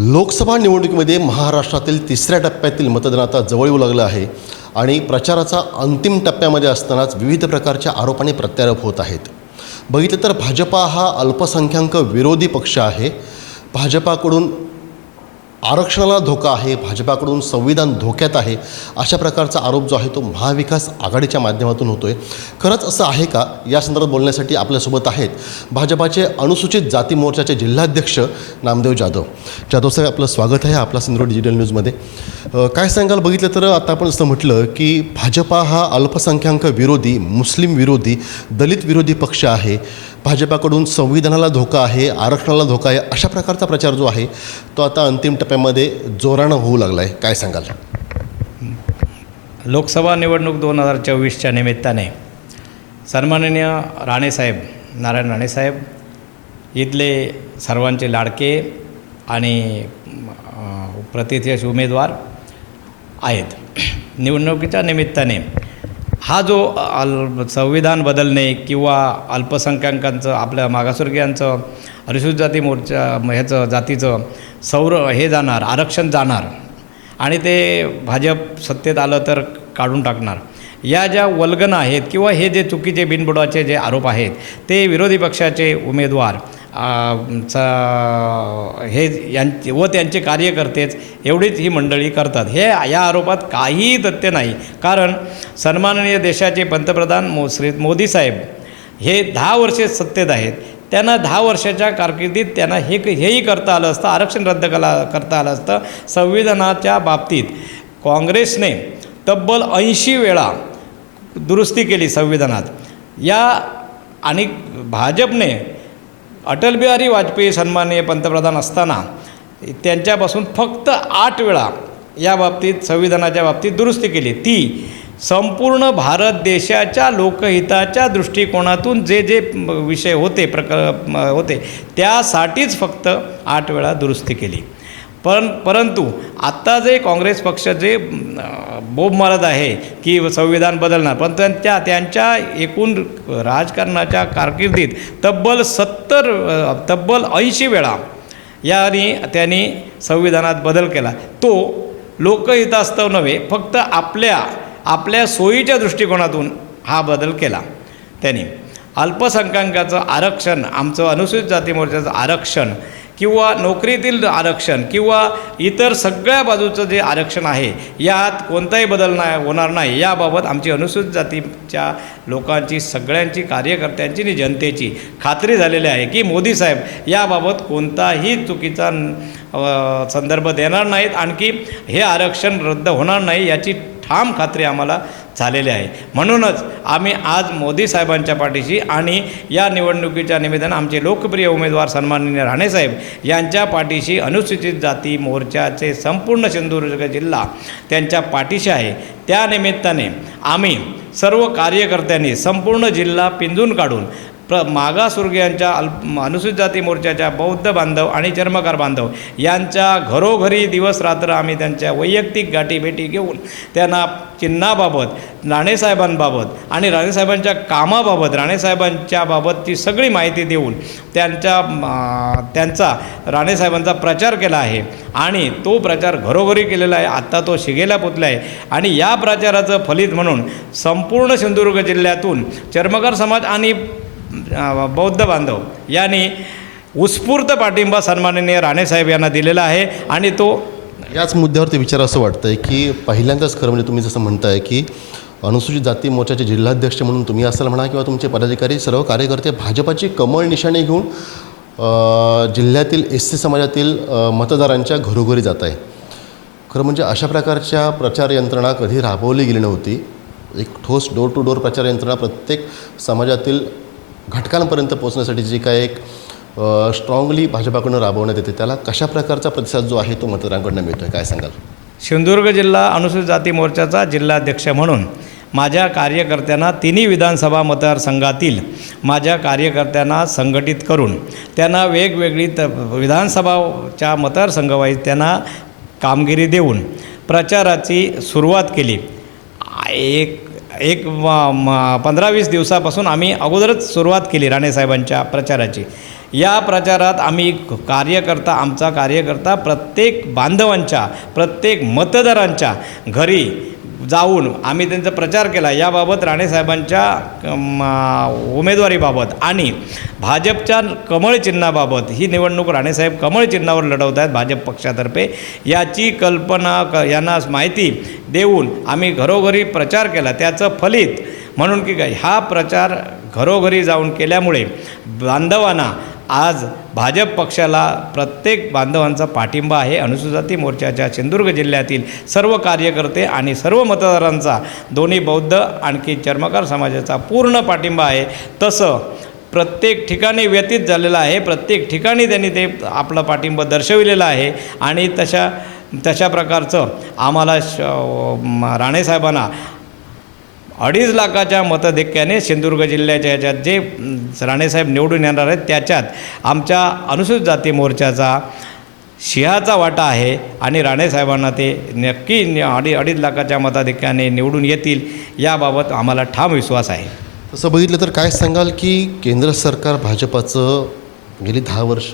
लोकसभा निवडणुकीमध्ये महाराष्ट्रातील तिसऱ्या टप्प्यातील मतदान आता जवळ येऊ लागलं आहे आणि प्रचाराचा अंतिम टप्प्यामध्ये असतानाच विविध प्रकारच्या आरोप आणि प्रत्यारोप होत आहेत. बघितलं तर भाजपा हा अल्पसंख्याक विरोधी पक्ष आहे. भाजपाकडून आरक्षणाला धोका आहे भाजपाकडून संविधान धोक्यात आहे अशा प्रकारचा आरोप जो आहे तो महाविकास आघाडीच्या माध्यमातून होतो आहे खरंच असं आहे का? या संदर्भात बोलण्यासाठी आपल्यासोबत आहेत भाजपाचे अनुसूचित जाती मोर्चाचे जिल्हाध्यक्ष नामदेव जाधव. जाधव साहेब आपलं स्वागत आहे आपला सिंधुदुर्ग डिजिटल न्यूजमध्ये. काय सांगाल? बघितलं तर आता आपण असं म्हटलं की भाजपा हा अल्पसंख्याक विरोधी मुस्लिम विरोधी दलित विरोधी पक्ष आहे. भाजपाकडून संविधानाला धोका आहे आरक्षणाला धोका आहे अशा प्रकारचा प्रचार जो आहे तो आता अंतिम टप्प्यामध्ये जोरानं होऊ लागला आहे काय सांगाल? लोकसभा निवडणूक दोन हजार चोवीसच्या निमित्ताने सन्माननीय राणेसाहेब नारायण राणेसाहेब इथले सर्वांचे लाडके आणि प्रतिथेश उमेदवार आहेत. निवडणुकीच्या निमित्ताने हा जो अल संविधान बदलणे किंवा अल्पसंख्याकांचं आपल्या मागासवर्गीयांचं अनुसूचित जाती मोर्चा ह्याचं जातीचं सौर हे जाणार आरक्षण जाणार. आणि ते भाजप सत्तेत आलं तर काढून टाकणार. या ज्या वल्गना आहेत किंवा हे जे चुकीचे बिनबुडाचे जे आरोप आहेत ते विरोधी पक्षाचे उमेदवार चा हे यांचे व त्यांचे कार्यकर्तेच एवढीच ही मंडळी करतात. हे या आरोपात काहीही तथ्य नाही. कारण सन्माननीय देशाचे पंतप्रधान मो श्री मोदी साहेब हे दहा वर्षे सत्तेत आहेत. त्यांना दहा वर्षाच्या कारकिर्दीत त्यांना हे हेही करता आलं असतं आरक्षण रद्द कला करता आलं असतं संविधानाच्या बाबतीत. काँग्रेसने तब्बल ऐंशी वेळा दुरुस्ती केली संविधानात. या आणि भाजपने अटल बिहारी वाजपेयी सन्माननीय पंतप्रधान असताना त्यांच्यापासून फक्त आठ वेळा या बाबतीत संविधानाच्या बाबतीत दुरुस्ती केली. ती संपूर्ण भारत देशाच्या लोकहिताच्या दृष्टिकोनातून जे जे विषय होते प्रक होते त्यासाठीच फक्त आठ वेळा दुरुस्ती केली. पण परंतु आत्ता जे काँग्रेस पक्ष जे बोब मारत आहे की संविधान बदलणार पण त्यांच्या त्यांच्या एकूण राजकारणाच्या कारकिर्दीत तब्बल सत्तर तब्बल ऐंशी वेळा याने त्यांनी संविधानात बदल केला. तो लोकहितास्तव नव्हे फक्त आपल्या आपल्या सोयीच्या दृष्टिकोनातून हा बदल केला त्यांनी. अल्पसंख्याकाचं आरक्षण आमचं अनुसूचित जाती मोर्चाचं आरक्षण किंवा नोकरीतील आरक्षण किंवा इतर सगळ्या बाजूचं जे आरक्षण आहे यात कोणताही बदल नाही होणार नाही. याबाबत आमची अनुसूचित जातीच्या लोकांची सगळ्यांची कार्यकर्त्यांची आणि जनतेची खात्री झालेली आहे की मोदी साहेब याबाबत कोणताही चुकीचा संदर्भ देणार नाहीत. आणखी हे आरक्षण रद्द होणार नाही याची ठाम खात्री आम्हाला झालेले आहे. म्हणूनच आम्ही आज मोदी साहेबांच्या पाठीशी आणि या निवडणुकीच्या निमित्तानं आमचे लोकप्रिय उमेदवार सन्माननीय राणेसाहेब यांच्या पाठीशी अनुसूचित जाती मोर्चाचे संपूर्ण सिंधुदुर्ग जिल्हा त्यांच्या पाठीशी आहे. त्या निमित्ताने आम्ही सर्व कार्यकर्त्यांनी संपूर्ण जिल्हा पिंजून काढून प्र मागासवर्गीयांच्या अल्प अनुसूचित जाती मोर्चाच्या बौद्ध बांधव आणि चर्मकार बांधव यांच्या घरोघरी दिवस रात्र आम्ही त्यांच्या वैयक्तिक गाठीभेटी घेऊन त्यांना चिन्हाबाबत राणेसाहेबांबाबत आणि राणेसाहेबांच्या कामाबाबत राणेसाहेबांच्या बाबतची सगळी माहिती देऊन त्यांच्या त्यांचा राणेसाहेबांचा प्रचार केला आहे. आणि तो प्रचार घरोघरी केलेला आहे. आत्ता तो शिगेला पोचला आहे. आणि या प्रचाराचं फलित म्हणून संपूर्ण सिंधुदुर्ग जिल्ह्यातून चर्मकार समाज आणि बौद्ध बांधव यांनी उत्स्फूर्त पाठिंबा सन्माननीय राणेसाहेब यांना दिलेला आहे आणि तो याच मुद्द्यावरती विचार असं वाटतं आहे की पहिल्यांदाच खरं म्हणजे तुम्ही जसं म्हणताय की अनुसूचित जाती मोर्चाचे जिल्हाध्यक्ष म्हणून तुम्ही असाल म्हणा किंवा तुमचे पदाधिकारी सर्व कार्यकर्ते भाजपाची कमळ निशाणी घेऊन जिल्ह्यातील एस सी समाजातील मतदारांच्या घरोघरी जात आहे खरं म्हणजे अशा प्रकारच्या प्रचार यंत्रणा कधी राबवली गेली नव्हती. एक ठोस डोर टू डोर प्रचार यंत्रणा प्रत्येक समाजातील घटकांपर्यंत पोहोचण्यासाठी जी काय एक स्ट्रॉंगली भाजपाकडून राबवण्यात येते त्याला कशा प्रकारचा प्रतिसाद जो आहे तो मतदारांकडून मिळतो आहे काय सांगाल? सिंधुदुर्ग जिल्हा अनुसूचित जाती मोर्चाचा जिल्हाध्यक्ष म्हणून माझ्या कार्यकर्त्यांना तिन्ही विधानसभा मतदारसंघातील माझ्या कार्यकर्त्यांना संघटित करून त्यांना वेगवेगळी त विधानसभाच्या मतदारसंघवाईज त्यांना कामगिरी देऊन प्रचाराची सुरुवात केली. एक एक म- पंधरा वीस दिवसापासून आम्ही अगोदरच सुरुवात केली राणेसाहेबांच्या प्रचाराची. या प्रचारात आम्ही कार्यकर्ता आमचा कार्यकर्ता प्रत्येक बांधवांच्या प्रत्येक मतदारांच्या घरी जाऊन आम्ही त्यांचा प्रचार केला. याबाबत राणेसाहेबांच्या उमेदवारीबाबत आणि भाजपच्या कमळ चिन्हाबाबत ही निवडणूक राणेसाहेब कमळ चिन्हावर लढवत आहेत भाजप पक्षातर्फे. याची कल्पना क यांना माहिती देऊन आम्ही घरोघरी प्रचार केला. त्याचं फलित म्हणून की काय हा प्रचार घरोघरी जाऊन केल्यामुळे बांधवांना आज भाजप पक्षाला प्रत्येक बांधवांचा पाठिंबा आहे. अनुसूचित जाती मोर्चाच्या सिंधुदुर्ग जिल्ह्यातील सर्व कार्यकर्ते आणि सर्व मतदारांचा दोन्ही बौद्ध आणखी चर्मकार समाजाचा पूर्ण पाठिंबा आहे. तसं प्रत्येक ठिकाणी व्यतीत झालेलं आहे. प्रत्येक ठिकाणी त्यांनी ते आपला पाठिंबा दर्शविलेला आहे. आणि तशा तशा प्रकारचं आम्हाला श राणेसाहेबांना अडीच लाखाच्या मतधिक्याने सिंधुदुर्ग जिल्ह्याच्या ह्याच्यात जे राणेसाहेब निवडून येणार आहेत त्याच्यात आमच्या अनुसूचित जाती मोर्चाचा सिंहाचा वाटा आहे आणि राणेसाहेबांना ते नक्की अडी अडीच लाखाच्या मताधिक्याने निवडून येतील याबाबत आम्हाला ठाम विश्वास आहे. तसं बघितलं तर काय सांगाल की केंद्र सरकार भाजपाचं गेली दहा वर्ष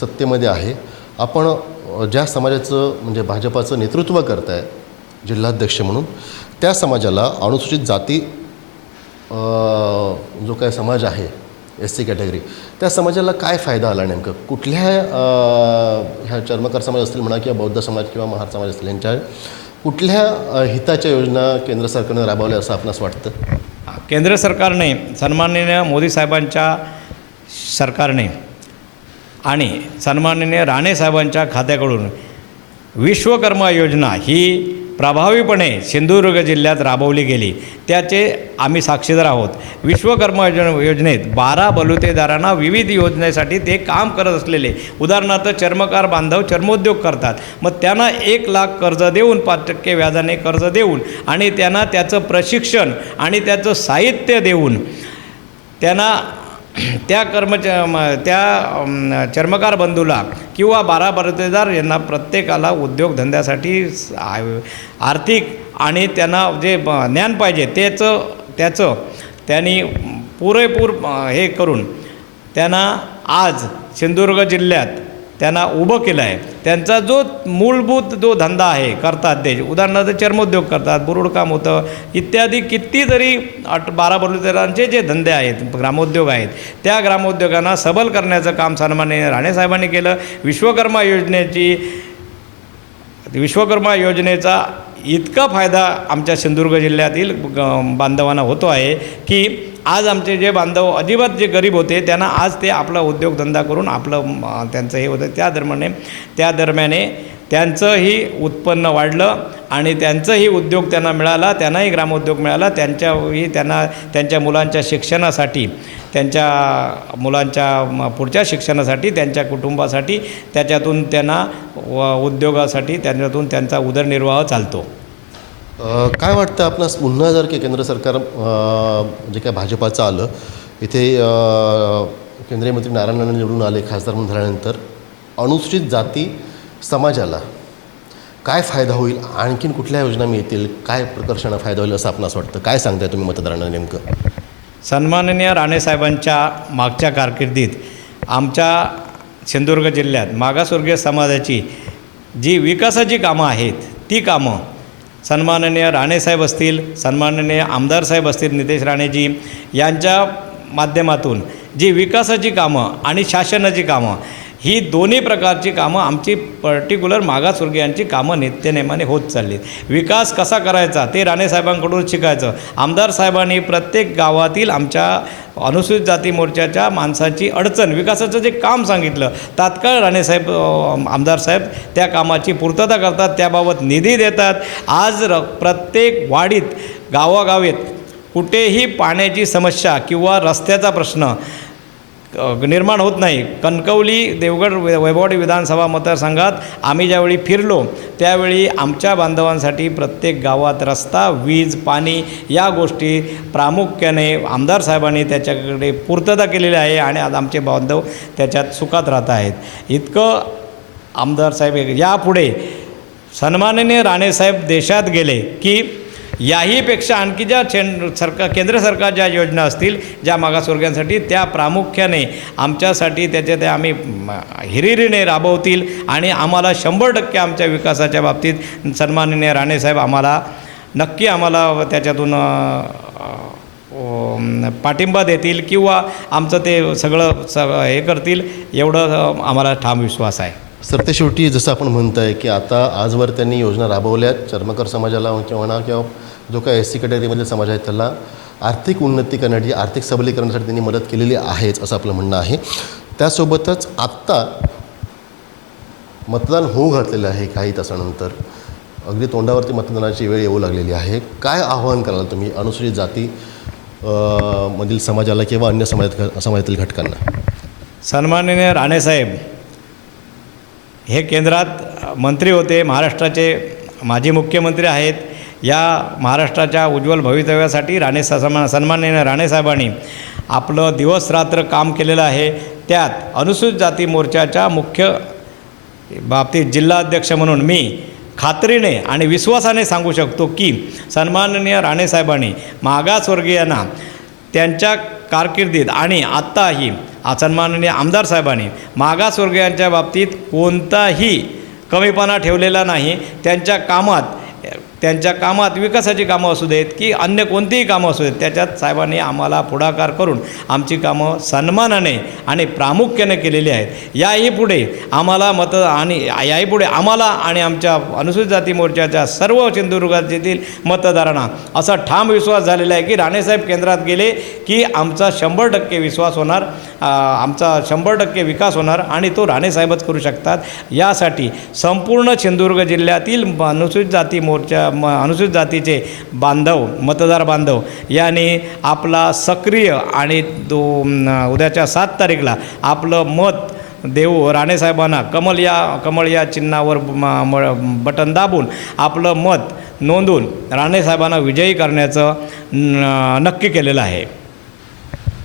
सत्तेमध्ये आहे. आपण ज्या समाजाचं म्हणजे भाजपाचं नेतृत्व करत आहे जिल्हाध्यक्ष म्हणून त्या समाजाला अनुसूचित जाती जो काय समाज आहे एस सी कॅटेगरी त्या समाजाला काय फायदा आला नेमकं? कुठल्या ह्या चर्मकार समाज असतील म्हणा किंवा बौद्ध समाज किंवा महार समाज असतील यांच्या कुठल्या हिताच्या योजना केंद्र सरकारनं राबवल्या असं आपणास वाटतं? केंद्र सरकारने सन्माननीय मोदी साहेबांच्या सरकारने आणि सन्माननीय राणेसाहेबांच्या खात्याकडून विश्वकर्मा योजना ही प्रभावीपणे सिंधुदुर्ग जिल्ह्यात राबवली गेली. त्याचे आम्ही साक्षीदार आहोत. विश्वकर्मा योज योजनेत बारा बलुतेदारांना विविध योजनेसाठी ते काम करत असलेले उदाहरणार्थ चर्मकार बांधव चर्मोद्योग करतात. मग त्यांना एक लाख कर्ज देऊन पाच टक्के व्याजाने कर्ज देऊन आणि त्यांना त्याचं प्रशिक्षण आणि त्याचं साहित्य देऊन त्यांना त्या कर्मचा म- त्या चर्मकार बंधूला किंवा बारा बरतेदार यांना प्रत्येकाला उद्योगधंद्यासाठी आर्थिक आणि त्यांना जे ज्ञान पाहिजे त्याचं त्याचं त्यांनी पुरेपूर हे करून त्यांना आज सिंधुदुर्ग जिल्ह्यात त्यांना उभं केलं आहे त्यांचा जो मूलभूत जो धंदा आहे करतात ते. उदाहरणार्थ चर्मोद्योग करतात बुरुडकाम होतं इत्यादी किती जरी आठ बारा बलुतेदारांचे जे धंदे आहेत ग्रामोद्योग आहेत त्या ग्रामोद्योगांना सबल करण्याचं काम सन्मान्य राणेसाहेबांनी केलं. विश्वकर्मा योजनेची विश्वकर्मा योजनेचा इतका फायदा आमच्या सिंधुदुर्ग जिल्ह्यातील ग- बांधवांना होतो आहे की आज आमचे जे बांधव अजिबात जे गरीब होते त्यांना आज ते आपला उद्योगधंदा करून आपलं त्यांचं हे होतं. त्या दरम्याने त्या दरम्याने त्यांचंही उत्पन्न वाढलं आणि त्यांचंही उद्योग त्यांना मिळाला त्यांनाही ग्रामोद्योग मिळाला. त्यांच्याही त्यांना त्यांच्या मुलांच्या शिक्षणासाठी त्यांच्या मुलांच्या पुढच्या शिक्षणासाठी त्यांच्या कुटुंबासाठी त्याच्यातून त्यांना व उद्योगासाठी त्याच्यातून त्यांचा उदरनिर्वाह चालतो. काय वाटतं आपणास पुन्हा जर की केंद्र सरकार जे काय भाजपाचं आलं इथे केंद्रीय मंत्री नारायण राणे निवडून आले खासदार म्हणून झाल्यानंतर अनुसूचित जाती समाजाला काय फायदा होईल? आणखीन कुठल्या योजना मिळतील? काय प्रकर्षानं फायदा होईल असं आपणास वाटतं? काय सांगताय तुम्ही मतदारांना नेमकं? सन्माननीय राणेसाहेबांच्या मागच्या कारकिर्दीत आमच्या सिंधुदुर्ग जिल्ह्यात मागासवर्गीय समाजाची जी विकासाची कामं आहेत ती कामं सन्माननीय राणेसाहेब असतील सन्माननीय आमदारसाहेब असतील नितेश राणेजी यांच्या माध्यमातून जी विकासाची कामं आणि शासनाची कामं ही दोन्ही प्रकारची कामं आमची पर्टिक्युलर मागासवर्गीयांची कामं नित्यनेमाने होत चालली. विकास कसा करायचा ते राणेसाहेबांकडून शिकायचं. आमदार साहेबांनी प्रत्येक गावातील आमच्या अनुसूचित जाती मोर्चाच्या माणसाची अडचण विकासाचं जे काम सांगितलं तात्काळ राणेसाहेब आमदारसाहेब आमदार साहेब त्या कामाची पूर्तता करतात त्याबाबत निधी देतात. आज र प्रत्येक वाडीत गावागावीत कुठेही पाण्याची समस्या किंवा रस्त्याचा प्रश्न निर्माण होत नाही. कणकवली देवगड वै- वैभववाडी विधानसभा मतदारसंघात आम्ही ज्यावेळी फिरलो त्यावेळी आमच्या बांधवांसाठी प्रत्येक गावात रस्ता वीज पाणी या गोष्टी प्रामुख्याने आमदार साहेबांनी त्याच्याकडे पूर्तता केलेली आहे आणि आज आमचे बांधव त्याच्यात सुखात राहत आहेत. इतकं आमदार साहेब यापुढे सन्माननीय राणेसाहेब देशात गेले की याहीपेक्षा आणखी ज्या चें सरकार केंद्र सरकार ज्या योजना असतील ज्या मागासवर्गीयांसाठी त्या प्रामुख्याने आमच्यासाठी त्याच्या त्या आम्ही हिरिरीने राबवतील आणि आम्हाला शंभर टक्के आमच्या विकासाच्या बाबतीत सन्माननीय राणेसाहेब आम्हाला नक्की आम्हाला त्याच्यातून पाठिंबा देतील किंवा आमचं ते सगळं स हे करतील एवढं आम्हाला ठाम विश्वास आहे. सर ते शेवटी जसं आपण म्हणत आहे की आता आजवर त्यांनी योजना राबवल्या चर्मकर समाजाला किंवा म्हणा किंवा जो काय एस सी कॅटेगरीमधील समाज आहे त्याला आर्थिक उन्नती करण्यासाठी आर्थिक सबलीकरणासाठी त्यांनी मदत केलेली आहेच असं आपलं म्हणणं आहे. त्यासोबतच आत्ता मतदान होऊ घातलेलं आहे काही तासानंतर. अगदी तोंडावरती मतदानाची वेळ येऊ लागलेली आहे. काय आव्हान कराल तुम्ही अनुसूचित जाती मधील समाजाला किंवा अन्य समाजात समाजातील घटकांना? सन्माननीय राणेसाहेब हे केंद्रात मंत्री होते महाराष्ट्राचे माजी मुख्यमंत्री आहेत. या महाराष्ट्राच्या उज्ज्वल भवितव्यासाठी राणे सन्मान सन्माननीय राणेसाहेबांनी आपलं दिवसरात्र काम केलेलं आहे. त्यात अनुसूचित जाती मोर्चाच्या मुख्य बाबतीत जिल्हाध्यक्ष म्हणून मी खात्रीने आणि विश्वासाने सांगू शकतो की सन्माननीय राणेसाहेबांनी मागासवर्गीयांना त्यांच्या कारकिर्दीत आणि आत्ताही सन्माननीय आमदार साहेबांनी मागासवर्गीयांच्या बाबतीत कोणताही कमीपणा ठेवलेला नाही. त्यांच्या कामात त्यांच्या कामात विकासाची कामं असू देत की अन्य कोणतीही कामं असू देत त्याच्यात साहेबांनी आम्हाला पुढाकार करून आमची कामं सन्मानाने आणि प्रामुख्याने केलेली आहेत. याही पुढे आम्हाला मत आणि याही पुढे आम्हाला आणि आमच्या अनुसूचित जाती मोर्चाच्या सर्व सिंधुदुर्गातील मतदारांना असा ठाम विश्वास झालेला आहे की राणेसाहेब केंद्रात गेले की आमचा शंभर टक्के विश्वास होणार आमचा शंभर टक्के विकास होणार आणि तो राणेसाहेबच करू शकतात. यासाठी संपूर्ण सिंधुदुर्ग जिल्ह्यातील अनुसूचित जाती मोर्चा म अनुसूचित जातीचे बांधव मतदार बांधव यांनी आपला सक्रिय आणि तो उद्याच्या सात तारीखला आपलं मत देऊ राणेसाहेबांना कमल या कमळ या चिन्हावर म- म- बटन दाबून आपलं मत नोंदून राणेसाहेबांना विजयी करण्याचं न- नक्की केलेलं आहे.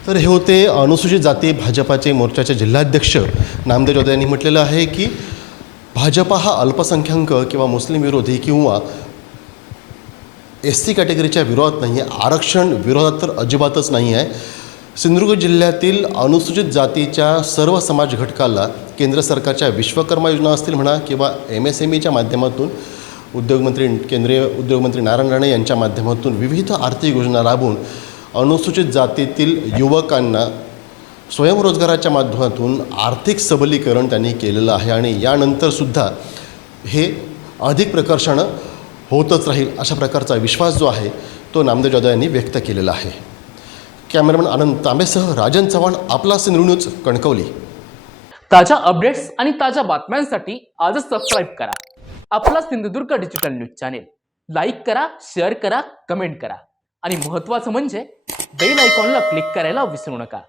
तर हे होते अनुसूचित जाती भाजपाचे मोर्चाचे जिल्हाध्यक्ष नामदेव जोदे यांनी म्हटलेलं आहे की भाजपा हा अल्पसंख्याक किंवा मुस्लिम विरोधी किंवा एस सी कॅटेगरीच्या विरोधात नाही आहे आरक्षण विरोधात तर अजिबातच नाही आहे सिंधुदुर्ग जिल्ह्यातील अनुसूचित जातीच्या सर्व समाज घटकाला केंद्र सरकारच्या विश्वकर्मा योजना असतील म्हणा किंवा एम एस एम ईच्या माध्यमातून उद्योगमंत्री केंद्रीय उद्योगमंत्री नारायण राणे यांच्या माध्यमातून विविध आर्थिक योजना राबवून अनुसूचित जातीतील युवकांना स्वयंरोजगाराच्या माध्यमातून आर्थिक सबलीकरण त्यांनी केलेलं आहे. आणि यानंतरसुद्धा हे अधिक प्रकर्षानं होतच राहील अशा प्रकारचा विश्वास जो आहे तो नामदेव जाधव यांनी व्यक्त केलेला आहे. कॅमेरामॅन आनंद तांबेसह राजन चव्हाण आपला सिंधू न्यूज कणकवली. ताज्या अपडेट्स आणि ताज्या बातम्यांसाठी आजच सबस्क्राईब करा. आपला Sindhudurg digital news channel like करा शेअर करा कमेंट करा. आणि महत्त्वाचं म्हणजे बेल आयकॉनला क्लिक करायला विसरू नका.